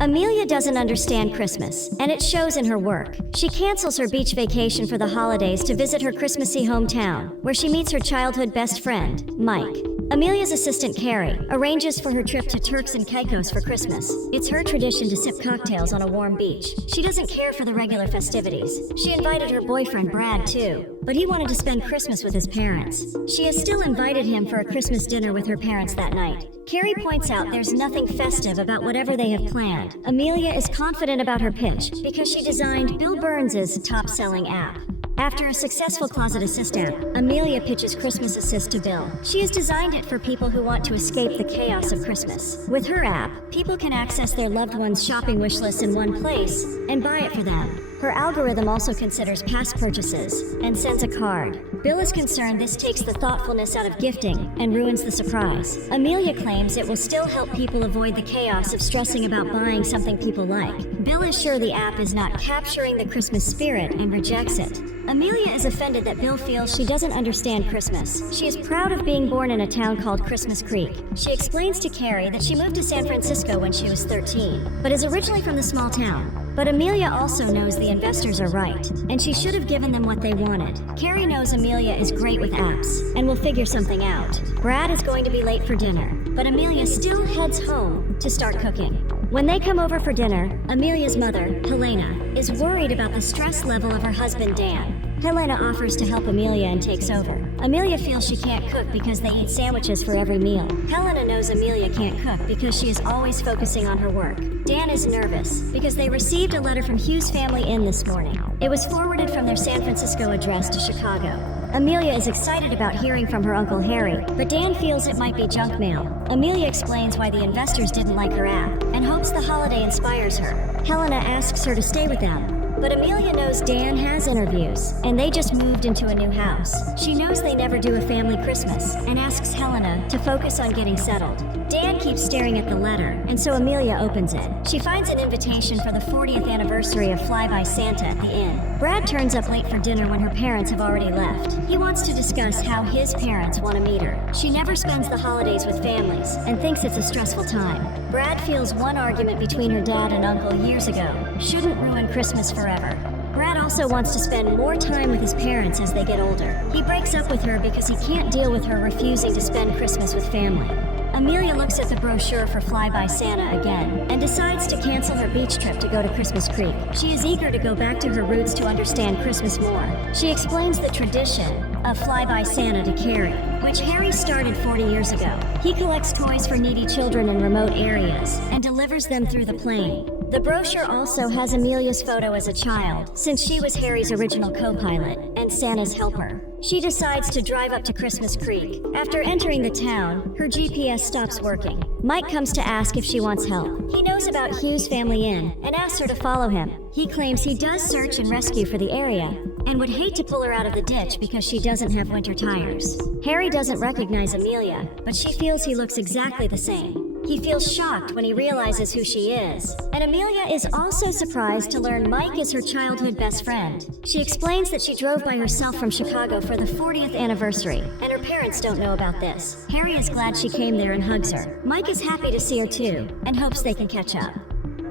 Amelia doesn't understand Christmas, and it shows in her work. She cancels her beach vacation for the holidays to visit her Christmassy hometown, where she meets her childhood best friend, Mike. Amelia's assistant, Carrie, arranges for her trip to Turks and Caicos for Christmas. It's her tradition to sip cocktails on a warm beach. She doesn't care for the regular festivities. She invited her boyfriend, Brad, too, but he wanted to spend Christmas with his parents. She has still invited him for a Christmas dinner with her parents that night. Carrie points out there's nothing festive about whatever they have planned. Amelia is confident about her pitch because she designed Bill Burns' top-selling app. After a successful Closet Assist app, Amelia pitches Christmas Assist to Bill. She has designed it for people who want to escape the chaos of Christmas. With her app, people can access their loved ones' shopping wish lists in one place and buy it for them. Her algorithm also considers past purchases and sends a card. Bill is concerned this takes the thoughtfulness out of gifting and ruins the surprise. Amelia claims it will still help people avoid the chaos of stressing about buying something people like. Bill is sure the app is not capturing the Christmas spirit and rejects it. Amelia is offended that Bill feels she doesn't understand Christmas. She is proud of being born in a town called Christmas Creek. She explains to Carrie that she moved to San Francisco when she was 13, but is originally from the small town. But Amelia also knows the investors are right, and she should have given them what they wanted. Carrie knows Amelia is great with apps, and will figure something out. Brad is going to be late for dinner, but Amelia still heads home to start cooking. When they come over for dinner, Amelia's mother, Helena, is worried about the stress level of her husband, Dan. Helena offers to help Amelia and takes over. Amelia feels she can't cook because they eat sandwiches for every meal. Helena knows Amelia can't cook because she is always focusing on her work. Dan is nervous because they received a letter from Hugh's family in this morning. It was forwarded from their San Francisco address to Chicago. Amelia is excited about hearing from her Uncle Harry, but Dan feels it might be junk mail. Amelia explains why the investors didn't like her app and hopes the holiday inspires her. Helena asks her to stay with them, but Amelia knows Dan has interviews, and they just moved into a new house. She knows they never do a family Christmas, and asks Helena to focus on getting settled. Dan keeps staring at the letter, and so Amelia opens it. She finds an invitation for the 40th anniversary of Fly By Santa at the inn. Brad turns up late for dinner when her parents have already left. He wants to discuss how his parents want to meet her. She never spends the holidays with families, and thinks it's a stressful time. Brad feels one argument between her dad and uncle years ago shouldn't ruin Christmas forever. Brad also wants to spend more time with his parents as they get older. He breaks up with her because he can't deal with her refusing to spend Christmas with family. Amelia looks at the brochure for Fly By Santa again and decides to cancel her beach trip to go to Christmas Creek. She is eager to go back to her roots to understand Christmas more. She explains the tradition of Fly By Santa to Carrie, which Harry started 40 years ago. He collects toys for needy children in remote areas and delivers them through the plane. The brochure also has Amelia's photo as a child, since she was Harry's original co-pilot and Santa's helper. She decides to drive up to Christmas Creek. After entering the town, her GPS stops working. Mike comes to ask if she wants help. He knows about Hugh's family inn and asks her to follow him. He claims he does search and rescue for the area and would hate to pull her out of the ditch because she doesn't have winter tires. Harry doesn't recognize Amelia, but she feels he looks exactly the same. He feels shocked when he realizes who she is. And Amelia is also surprised to learn Mike is her childhood best friend. She explains that she drove by herself from Chicago for the 40th anniversary, and her parents don't know about this. Harry is glad she came there and hugs her. Mike is happy to see her too, and hopes they can catch up.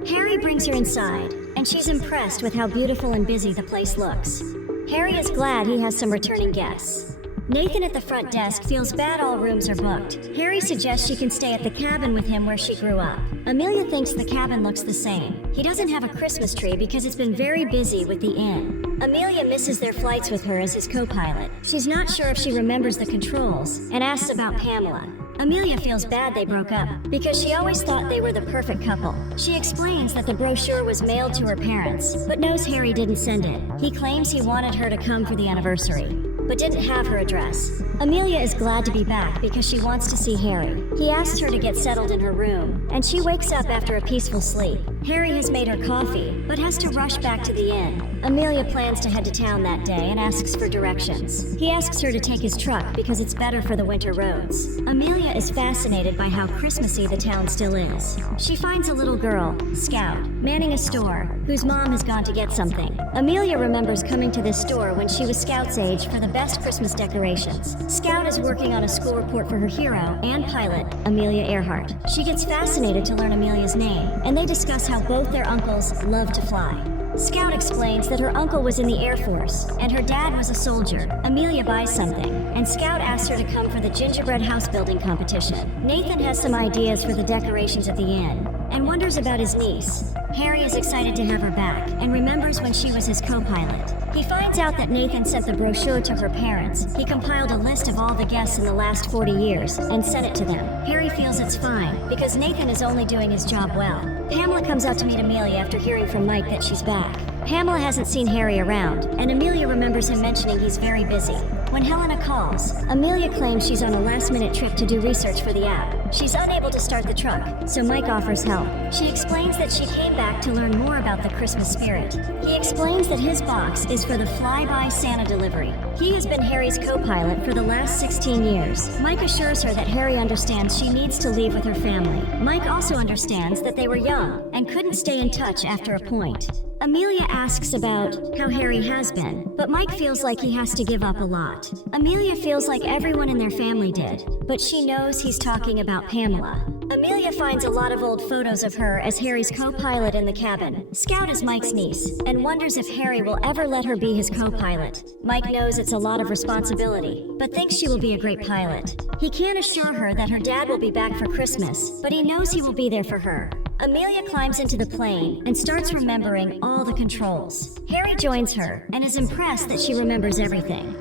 Harry brings her inside, and she's impressed with how beautiful and busy the place looks. Harry is glad he has some returning guests. Nathan at the front desk feels bad all rooms are booked. Harry suggests she can stay at the cabin with him where she grew up. Amelia thinks the cabin looks the same. He doesn't have a Christmas tree because it's been very busy with the inn. Amelia misses their flights with her as his co-pilot. She's not sure if she remembers the controls and asks about Pamela. Amelia feels bad they broke up because she always thought they were the perfect couple. She explains that the brochure was mailed to her parents, but knows Harry didn't send it. He claims he wanted her to come for the anniversary, but didn't have her address. Amelia is glad to be back because she wants to see Harry. He asks her to get settled in her room, and she wakes up after a peaceful sleep. Harry has made her coffee, but has to rush back to the inn. Amelia plans to head to town that day and asks for directions. He asks her to take his truck because it's better for the winter roads. Amelia is fascinated by how Christmassy the town still is. She finds a little girl, Scout, manning a store, whose mom has gone to get something. Amelia remembers coming to this store when she was Scout's age for the best Christmas decorations. Scout is working on a school report for her hero and pilot, Amelia Earhart. She gets fascinated fascinated to learn Amelia's name, and they discuss how both their uncles love to fly. Scout explains that her uncle was in the Air Force, and her dad was a soldier. Amelia buys something, and Scout asks her to come for the gingerbread house building competition. Nathan has some ideas for the decorations at the inn, and wonders about his niece. Harry is excited to have her back, and remembers when she was his co-pilot. He finds out that Nathan sent the brochure to her parents. He compiled a list of all the guests in the last 40 years, and sent it to them. Harry feels it's fine, because Nathan is only doing his job well. Pamela comes out to meet Amelia after hearing from Mike that she's back. Pamela hasn't seen Harry around, and Amelia remembers him mentioning he's very busy. When Helena calls, Amelia claims she's on a last-minute trip to do research for the app. She's unable to start the truck, so Mike offers help. She explains that she came back to learn more about the Christmas spirit. He explains that his box is for the fly-by Santa delivery. He has been Harry's co-pilot for the last 16 years. Mike assures her that Harry understands she needs to leave with her family. Mike also understands that they were young and couldn't stay in touch after a point. Amelia asks about how Harry has been, but Mike feels like he has to give up a lot. Amelia feels like everyone in their family did, but she knows he's talking about Pamela. Amelia finds a lot of old photos of her as Harry's co-pilot in the cabin. Scout is Mike's niece, and wonders if Harry will ever let her be his co-pilot. Mike knows it's a lot of responsibility, but thinks she will be a great pilot. He can't assure her that her dad will be back for Christmas, but he knows he will be there for her. Amelia climbs into the plane and starts remembering all the controls. Harry joins her and is impressed that she remembers everything.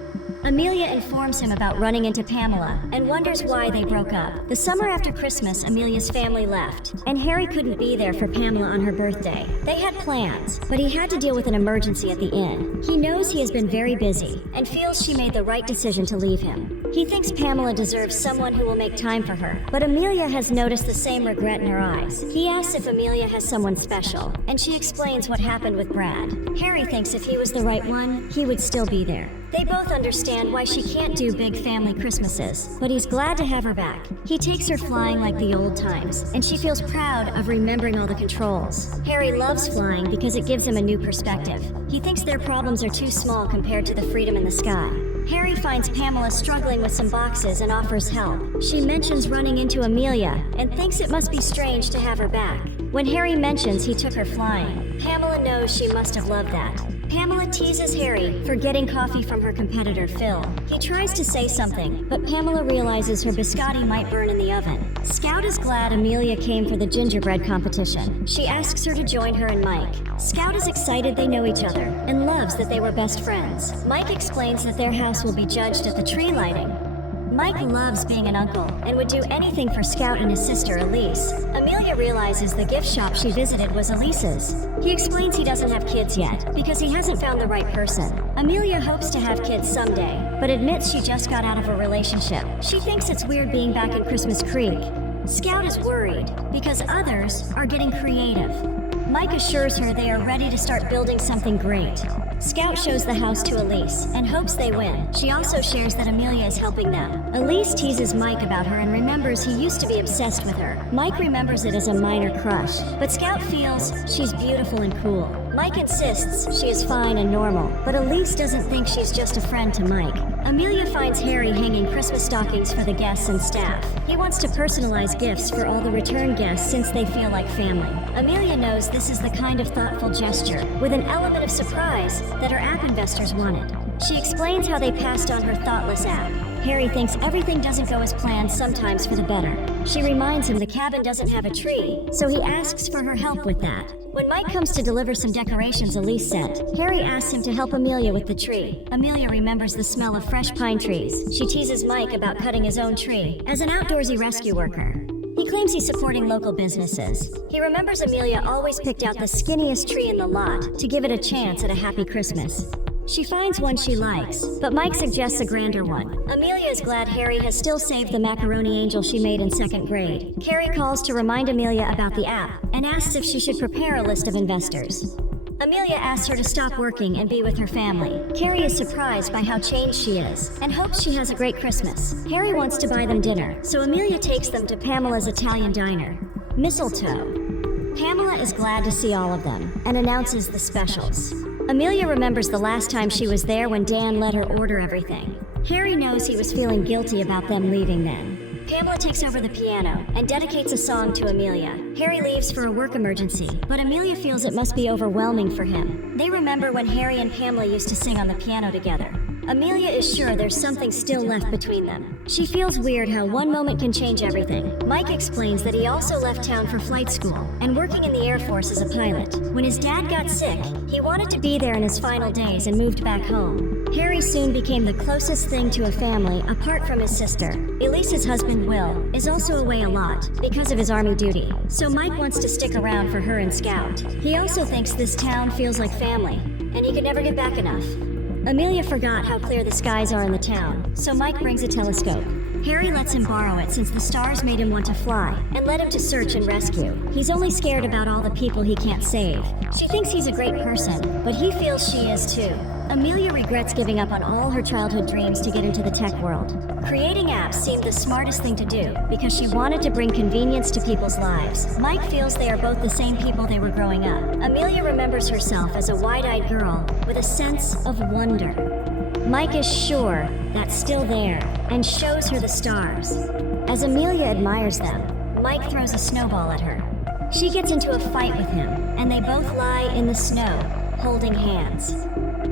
Amelia informs him about running into Pamela and wonders why they broke up. The summer after Christmas, Amelia's family left, and Harry couldn't be there for Pamela on her birthday. They had plans, but he had to deal with an emergency at the inn. He knows he has been very busy and feels she made the right decision to leave him. He thinks Pamela deserves someone who will make time for her, but Amelia has noticed the same regret in her eyes. He asks if Amelia has someone special, and she explains what happened with Brad. Harry thinks if he was the right one, he would still be there. They both understand why she can't do big family Christmases, but he's glad to have her back. He takes her flying like the old times, and she feels proud of remembering all the controls. Harry loves flying because it gives him a new perspective. He thinks their problems are too small compared to the freedom in the sky. Harry finds Pamela struggling with some boxes and offers help. She mentions running into Amelia and thinks it must be strange to have her back. When Harry mentions he took her flying, Pamela knows she must have loved that. Pamela teases Harry for getting coffee from her competitor, Phil. He tries to say something, but Pamela realizes her biscotti might burn in the oven. Scout is glad Amelia came for the gingerbread competition. She asks her to join her and Mike. Scout is excited they know each other and loves that they were best friends. Mike explains that their house will be judged at the tree lighting. Mike loves being an uncle and would do anything for Scout and his sister Elise. Amelia realizes the gift shop she visited was Elise's. He explains he doesn't have kids yet because he hasn't found the right person. Amelia hopes to have kids someday, but admits she just got out of a relationship. She thinks it's weird being back in Christmas Creek. Scout is worried because others are getting creative. Mike assures her they are ready to start building something great. Scout shows the house to Elise and hopes they win. She also shares that Amelia is helping them. Elise teases Mike about her and remembers he used to be obsessed with her. Mike remembers it as a minor crush, but Scout feels she's beautiful and cool. Mike insists she is fine and normal, but Elise doesn't think she's just a friend to Mike. Amelia finds Harry hanging Christmas stockings for the guests and staff. He wants to personalize gifts for all the return guests since they feel like family. Amelia knows this is the kind of thoughtful gesture, with an element of surprise, that her app investors wanted. She explains how they passed on her thoughtless app. Harry thinks everything doesn't go as planned sometimes for the better. She reminds him the cabin doesn't have a tree, so he asks for her help with that. When Mike comes to deliver some decorations Elise sent, Harry asks him to help Amelia with the tree. Amelia remembers the smell of fresh pine trees. She teases Mike about cutting his own tree as an outdoorsy rescue worker. He claims he's supporting local businesses. He remembers Amelia always picked out the skinniest tree in the lot to give it a chance at a happy Christmas. She finds one she likes, but Mike suggests a grander one. Amelia is glad Harry has still saved the macaroni angel she made in 2nd grade. Carrie calls to remind Amelia about the app and asks if she should prepare a list of investors. Amelia asks her to stop working and be with her family. Carrie is surprised by how changed she is and hopes she has a great Christmas. Harry wants to buy them dinner, so Amelia takes them to Pamela's Italian diner, Mistletoe. Pamela is glad to see all of them and announces the specials. Amelia remembers the last time she was there when Dan let her order everything. Harry knows he was feeling guilty about them leaving then. Pamela takes over the piano and dedicates a song to Amelia. Harry leaves for a work emergency, but Amelia feels it must be overwhelming for him. They remember when Harry and Pamela used to sing on the piano together. Amelia is sure there's something still left between them. She feels weird how one moment can change everything. Mike explains that he also left town for flight school and working in the Air Force as a pilot. When his dad got sick, he wanted to be there in his final days and moved back home. Harry soon became the closest thing to a family apart from his sister. Elise's husband, Will, is also away a lot because of his army duty, so Mike wants to stick around for her and Scout. He also thinks this town feels like family, and he could never get back enough. Amelia forgot how clear the skies are in the town, so Mike brings a telescope. Harry lets him borrow it since the stars made him want to fly and led him to search and rescue. He's only scared about all the people he can't save. She thinks he's a great person, but he feels she is too. Amelia regrets giving up on all her childhood dreams to get into the tech world. Creating apps seemed the smartest thing to do because she wanted to bring convenience to people's lives. Mike feels they are both the same people they were growing up. Amelia remembers herself as a wide-eyed girl with a sense of wonder. Mike is sure that's still there and shows her the stars. As Amelia admires them, Mike throws a snowball at her. She gets into a fight with him, and they both lie in the snow, holding hands.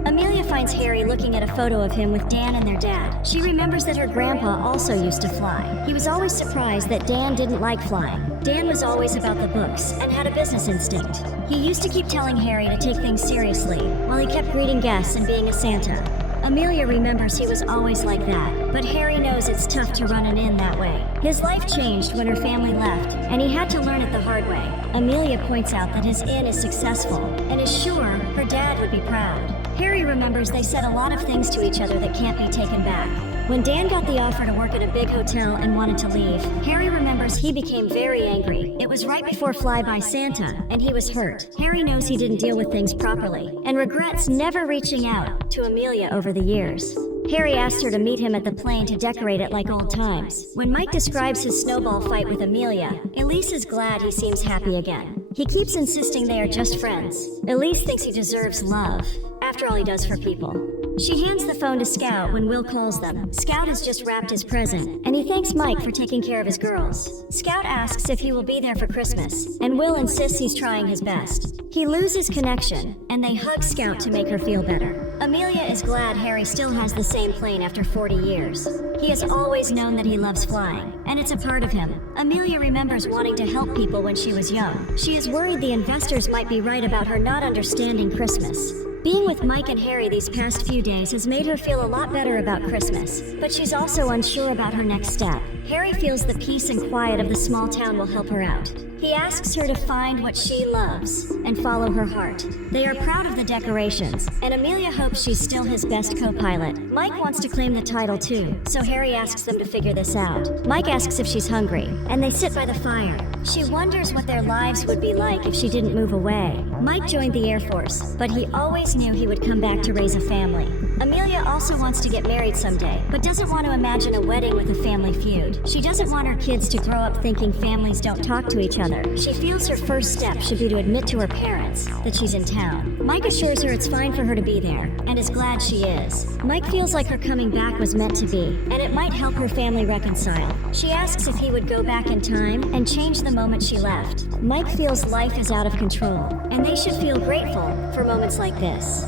Amelia finds Harry looking at a photo of him with Dan and their dad. She remembers that her grandpa also used to fly. He was always surprised that Dan didn't like flying. Dan was always about the books and had a business instinct. He used to keep telling Harry to take things seriously, while he kept greeting guests and being a Santa. Amelia remembers he was always like that, but Harry knows it's tough to run an inn that way. His life changed when her family left, and he had to learn it the hard way. Amelia points out that his inn is successful, and is sure her dad would be proud. Harry remembers they said a lot of things to each other that can't be taken back. When Dan got the offer to work at a big hotel and wanted to leave, Harry remembers he became very angry. It was right before Flyby Santa, and he was hurt. Harry knows he didn't deal with things properly, and regrets never reaching out to Amelia over the years. Harry asked her to meet him at the plane to decorate it like old times. When Mike describes his snowball fight with Amelia, Elise is glad he seems happy again. He keeps insisting they are just friends. Elise thinks he deserves love, after all he does for people. She hands the phone to Scout when Will calls them. Scout has just wrapped his present, and he thanks Mike for taking care of his girls. Scout asks if he will be there for Christmas, and Will insists he's trying his best. He loses connection, and they hug Scout to make her feel better. Amelia is glad Harry still has the same plane after 40 years. He has always known that he loves flying, and it's a part of him. Amelia remembers wanting to help people when she was young. She is worried the investors might be right about her not understanding Christmas. Being with Mike and Harry these past few days has made her feel a lot better about Christmas, but she's also unsure about her next step. Harry feels the peace and quiet of the small town will help her out. He asks her to find what she loves and follow her heart. They are proud of the decorations, and Amelia hopes she's still his best co-pilot. Mike wants to claim the title too, so Harry asks them to figure this out. Mike asks if she's hungry, and they sit by the fire. She wonders what their lives would be like if she didn't move away. Mike joined the Air Force, but he always knew he would come back to raise a family. Amelia also wants to get married someday, but doesn't want to imagine a wedding with a family feud. She doesn't want her kids to grow up thinking families don't talk to each other. She feels her first step should be to admit to her parents that she's in town. Mike assures her it's fine for her to be there, and is glad she is. Mike feels like her coming back was meant to be, and it might help her family reconcile. She asks if he would go back in time and change the moment she left. Mike feels life is out of control, and they should feel grateful for moments like this.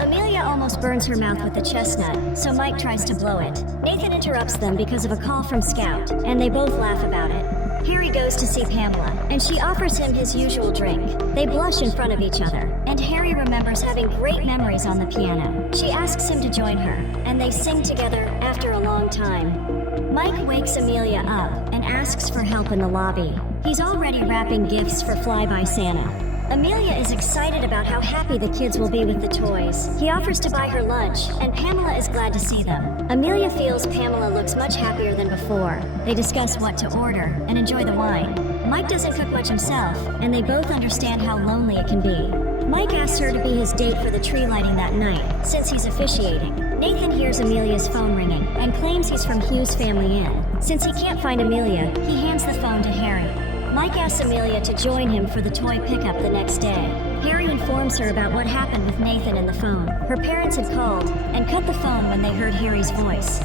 Amelia almost burns her mouth with the chestnut, so Mike tries to blow it. Nathan interrupts them because of a call from Scout, and they both laugh about it. Harry goes to see Pamela, and she offers him his usual drink. They blush in front of each other, and Harry remembers having great memories on the piano. She asks him to join her, and they sing together after a long time. Mike wakes Amelia up and asks for help in the lobby. He's already wrapping gifts for Flyby Santa. Amelia is excited about how happy the kids will be with the toys. He offers to buy her lunch, and Pamela is glad to see them. Amelia feels Pamela looks much happier than before. They discuss what to order and enjoy the wine. Mike doesn't cook much himself, and they both understand how lonely it can be. Mike asks her to be his date for the tree lighting that night, since he's officiating. Nathan hears Amelia's phone ringing and claims he's from Hugh's Family Inn. Since he can't find Amelia, he hands the phone to Harry. Mike asks Amelia to join him for the toy pickup the next day. Harry informs her about what happened with Nathan in the phone. Her parents had called and cut the phone when they heard Harry's voice.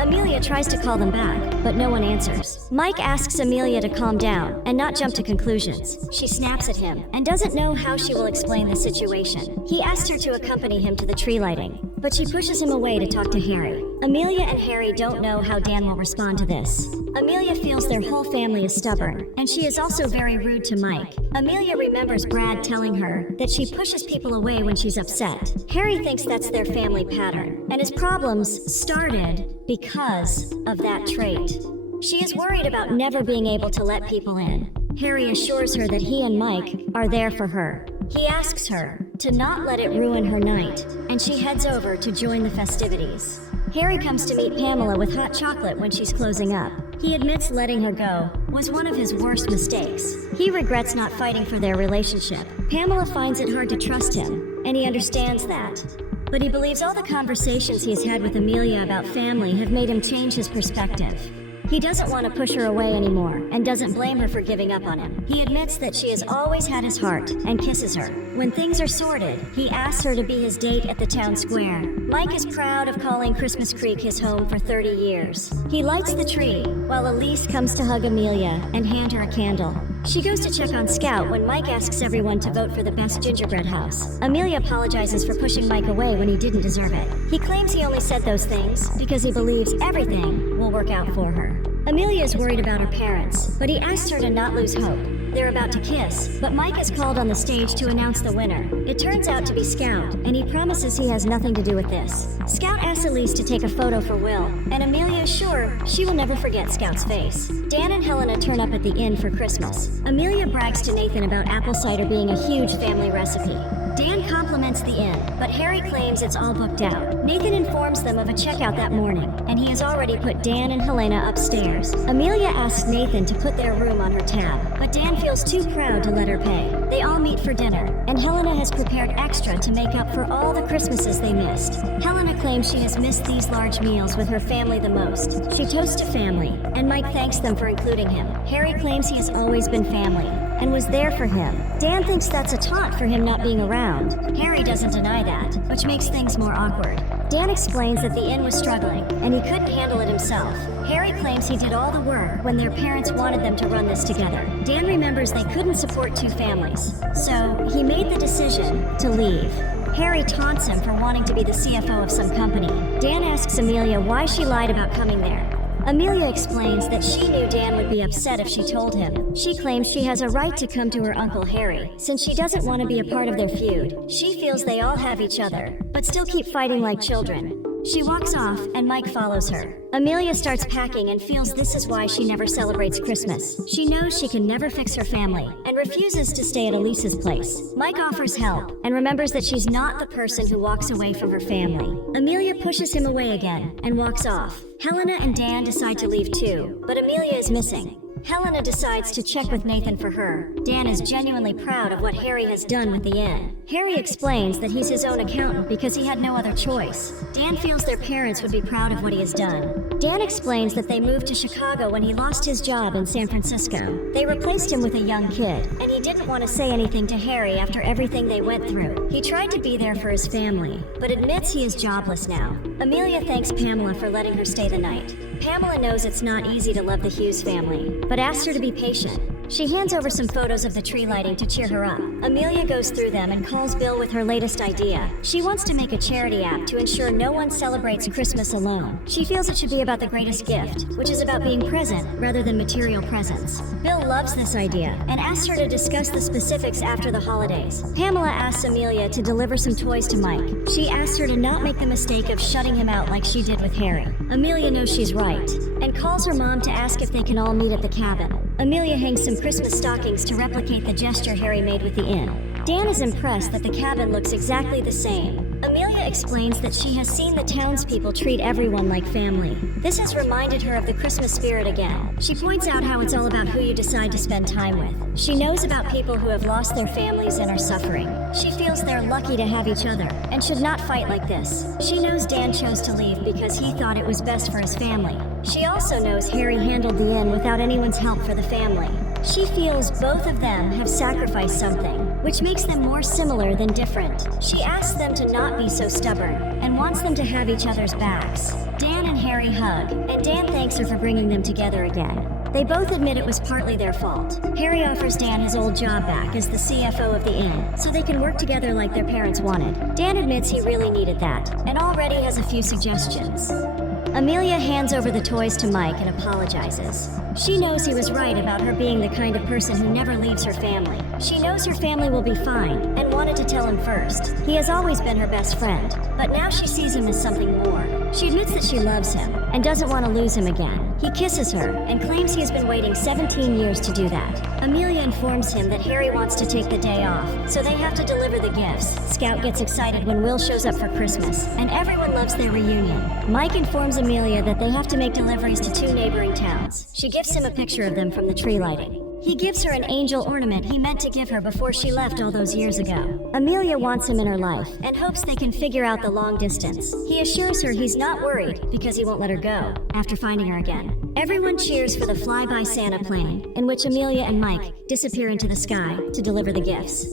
Amelia tries to call them back, but no one answers. Mike asks Amelia to calm down and not jump to conclusions. She snaps at him and doesn't know how she will explain the situation. He asks her to accompany him to the tree lighting, but she pushes him away to talk to Harry. Amelia and Harry don't know how Dan will respond to this. Amelia feels their whole family is stubborn, and she is also very rude to Mike. Amelia remembers Brad telling her that she pushes people away when she's upset. Harry thinks that's their family pattern, and his problems started because of that trait. She is worried about never being able to let people in. Harry assures her that he and Mike are there for her. He asks her to not let it ruin her night, and she heads over to join the festivities. Harry comes to meet Pamela with hot chocolate when she's closing up. He admits letting her go was one of his worst mistakes. He regrets not fighting for their relationship. Pamela finds it hard to trust him, and he understands that. But he believes all the conversations he has had with Amelia about family have made him change his perspective. He doesn't want to push her away anymore and doesn't blame her for giving up on him. He admits that she has always had his heart and kisses her. When things are sorted, he asks her to be his date at the town square. Mike is proud of calling Christmas Creek his home for 30 years. He lights the tree while Elise comes to hug Amelia and hand her a candle. She goes to check on Scout when Mike asks everyone to vote for the best gingerbread house. Amelia apologizes for pushing Mike away when he didn't deserve it. He claims he only said those things because he believes everything will work out for her. Amelia is worried about her parents, but he asks her to not lose hope. They're about to kiss, but Mike is called on the stage to announce the winner. It turns out to be Scout, and he promises he has nothing to do with this. Scout asks Elise to take a photo for Will, and Amelia is sure she will never forget Scout's face. Dan and Helena turn up at the inn for Christmas. Amelia brags to Nathan about apple cider being a huge family recipe. Dan compliments the inn, but Harry claims it's all booked out. Nathan informs them of a checkout that morning, and he has already put Dan and Helena upstairs. Amelia asks Nathan to put their room on her tab, but Dan feels too proud to let her pay. They all meet for dinner, and Helena has prepared extra to make up for all the Christmases they missed. Helena claims she has missed these large meals with her family the most. She toasts to family, and Mike thanks them for including him. Harry claims he has always been family and was there for him. Dan thinks that's a taunt for him not being around. Harry doesn't deny that, which makes things more awkward. Dan explains that the inn was struggling, and he couldn't handle it himself. Harry claims he did all the work when their parents wanted them to run this together. Dan remembers they couldn't support two families, so he made the decision to leave. Harry taunts him for wanting to be the CFO of some company. Dan asks Amelia why she lied about coming there. Amelia explains that she knew Dan would be upset if she told him. She claims she has a right to come to her Uncle Harry, since she doesn't want to be a part of their feud. She feels they all have each other, but still keep fighting like children. She walks off, and Mike follows her. Amelia starts packing and feels this is why she never celebrates Christmas. She knows she can never fix her family, and refuses to stay at Elise's place. Mike offers help, and remembers that she's not the person who walks away from her family. Amelia pushes him away again, and walks off. Helena and Dan decide to leave too, but Amelia is missing. Helena decides to check with Nathan for her. Dan is genuinely proud of what Harry has done with the inn. Harry explains that he's his own accountant because he had no other choice. Dan feels their parents would be proud of what he has done. Dan explains that they moved to Chicago when he lost his job in San Francisco. They replaced him with a young kid, and he didn't want to say anything to Harry after everything they went through. He tried to be there for his family, but admits he is jobless now. Amelia thanks Pamela for letting her stay the night. Pamela knows it's not easy to love the Hughes family, but asks her to be patient. She hands over some photos of the tree lighting to cheer her up. Amelia goes through them and calls Bill with her latest idea. She wants to make a charity app to ensure no one celebrates Christmas alone. She feels it should be about the greatest gift, which is about being present rather than material presents. Bill loves this idea and asks her to discuss the specifics after the holidays. Pamela asks Amelia to deliver some toys to Mike. She asks her to not make the mistake of shutting him out like she did with Harry. Amelia knows she's right and calls her mom to ask if they can all meet at the cabin. Amelia hangs some Christmas stockings to replicate the gesture Harry made with the inn. Dan is impressed that the cabin looks exactly the same. Amelia explains that she has seen the townspeople treat everyone like family. This has reminded her of the Christmas spirit again. She points out how it's all about who you decide to spend time with. She knows about people who have lost their families and are suffering. She feels they're lucky to have each other and should not fight like this. She knows Dan chose to leave because he thought it was best for his family. She also knows Harry handled the inn without anyone's help for the family. She feels both of them have sacrificed something, which makes them more similar than different. She asks them to not be so stubborn and wants them to have each other's backs. Dan and Harry hug, and Dan thanks her for bringing them together again. They both admit it was partly their fault. Harry offers Dan his old job back as the CFO of the inn, so they can work together like their parents wanted. Dan admits he really needed that, and already has a few suggestions. Amelia hands over the toys to Mike and apologizes. She knows he was right about her being the kind of person who never leaves her family. She knows her family will be fine, and wanted to tell him first. He has always been her best friend, but now she sees him as something more. She admits that she loves him, and doesn't want to lose him again. He kisses her, and claims he has been waiting 17 years to do that. Amelia informs him that Harry wants to take the day off, so they have to deliver the gifts. Scout gets excited when Will shows up for Christmas, and everyone loves their reunion. Mike informs Amelia that they have to make deliveries to 2 neighboring towns. She gives him a picture of them from the tree lighting. He gives her an angel ornament he meant to give her before she left all those years ago. Amelia wants him in her life and hopes they can figure out the long distance. He assures her he's not worried because he won't let her go after finding her again. Everyone cheers for the flyby Santa plane, in which Amelia and Mike disappear into the sky to deliver the gifts.